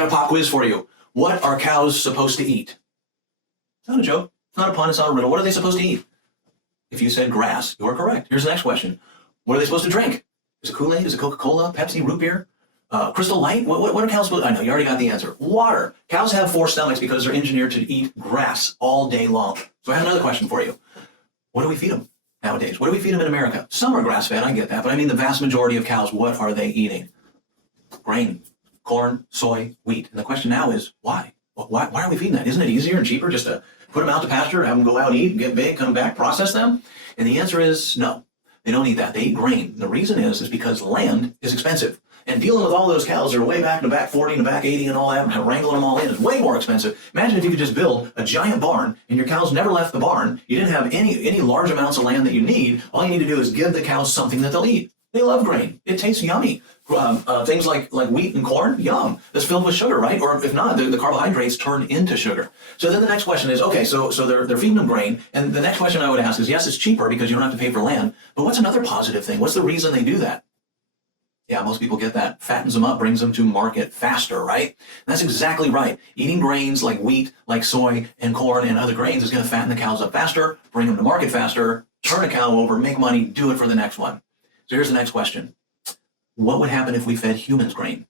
got a pop quiz for you. What are cows supposed to eat? It's not a joke. It's not a pun. It's not a riddle. What are they supposed to eat? If you said grass, you're correct. Here's the next question. What are they supposed to drink? Is it Kool-Aid? Is it Coca-Cola? Pepsi? Root beer? Crystal Light? What are cows supposed to? I know, you already got the answer. Water. Cows have 4 stomachs because they're engineered to eat grass all day long. So I have another question for you. What do we feed them nowadays? What do we feed them in America? Some are grass-fed, I get that, but I mean the vast majority of cows, what are they eating? Grain, corn, soy, wheat. And the question now is, why? Why are we feeding that? Isn't it easier and cheaper just to put them out to pasture, have them go out, eat, get big, come back, process them? And the answer is no. They don't eat that. They eat grain. The reason is because land is expensive. And dealing with all those cows that are way back in the back 40 and the back 80 and all that, and wrangling them all in is way more expensive. Imagine if you could just build a giant barn and your cows never left the barn. You didn't have any large amounts of land that you need. All you need to do is give the cows something that they'll eat. They love grain. It tastes yummy. Things like wheat and corn, yum. It's filled with sugar, right? Or if not, the carbohydrates turn into sugar. So then the next question is, okay, so they're feeding them grain. And the next question I would ask is, yes, it's cheaper because you don't have to pay for land. But what's another positive thing? What's the reason they do that? Yeah, most people get that. Fattens them up, brings them to market faster, right? And that's exactly right. Eating grains like wheat, like soy, and corn, and other grains is going to fatten the cows up faster, bring them to market faster, turn a cow over, make money, do it for the next one. So here's the next question. What would happen if we fed humans grain?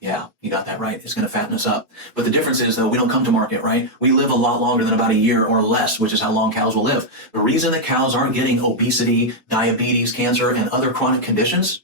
Yeah, you got that right. It's going to fatten us up. But the difference is, though, we don't come to market, right? We live a lot longer than about a year or less, which is how long cows will live. The reason that cows aren't getting obesity, diabetes, cancer, and other chronic conditions,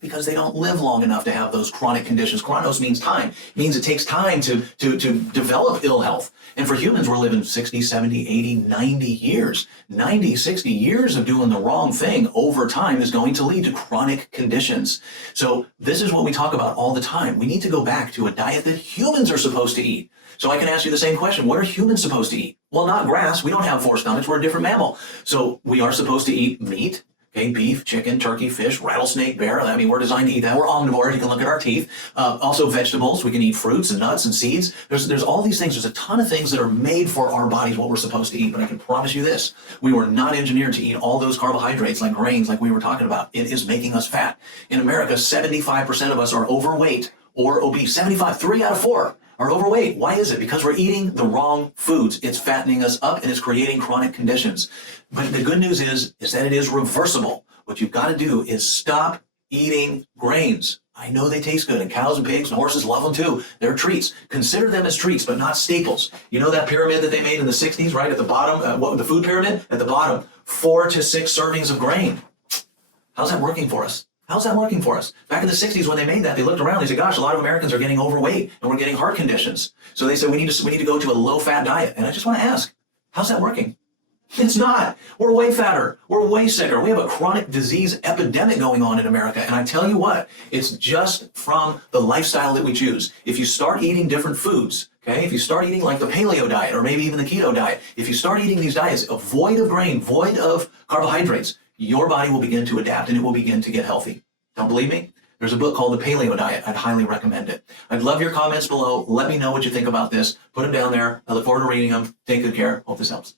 because they don't live long enough to have those chronic conditions. Chronos means time. It means it takes time to develop ill health. And for humans, we're living 60, 70, 80, 90 years. 90, 60 years of doing the wrong thing over time is going to lead to chronic conditions. So this is what we talk about all the time. We need to go back to a diet that humans are supposed to eat. So I can ask you the same question. What are humans supposed to eat? Well, not grass. We don't have 4 stomachs. We're a different mammal. So we are supposed to eat meat. Okay, beef, chicken, turkey, fish, rattlesnake, bear. I mean, we're designed to eat that. We're omnivores. You can look at our teeth. Also vegetables. We can eat fruits and nuts and seeds. There's all these things. There's a ton of things that are made for our bodies, what we're supposed to eat. But I can promise you this. We were not engineered to eat all those carbohydrates like grains like we were talking about. It is making us fat. In America, 75% of us are overweight or obese. 75, 3 out of 4 are overweight. Why is it? Because we're eating the wrong foods. It's fattening us up and it's creating chronic conditions. But the good news is that it is reversible. What you've got to do is stop eating grains. I know they taste good, and cows and pigs and horses love them too. They're treats. Consider them as treats, but not staples. You know that pyramid that they made in the 60s, right? At the bottom, the food pyramid? At the bottom, 4 to 6 servings of grain. How's that working for us? How's that working for us? Back in the 60s when they made that, they looked around, they said, gosh, a lot of Americans are getting overweight and we're getting heart conditions. So they said, we need to go to a low-fat diet. And I just want to ask, how's that working? It's not. We're way fatter. We're way sicker. We have a chronic disease epidemic going on in America. And I tell you what, it's just from the lifestyle that we choose. If you start eating different foods, okay, if you start eating like the paleo diet or maybe even the keto diet, if you start eating these diets void of grain, void of carbohydrates, your body will begin to adapt and it will begin to get healthy. Don't believe me? There's a book called The Paleo Diet. I'd highly recommend it. I'd love your comments below. Let me know what you think about this. Put them down there. I look forward to reading them. Take good care. Hope this helps.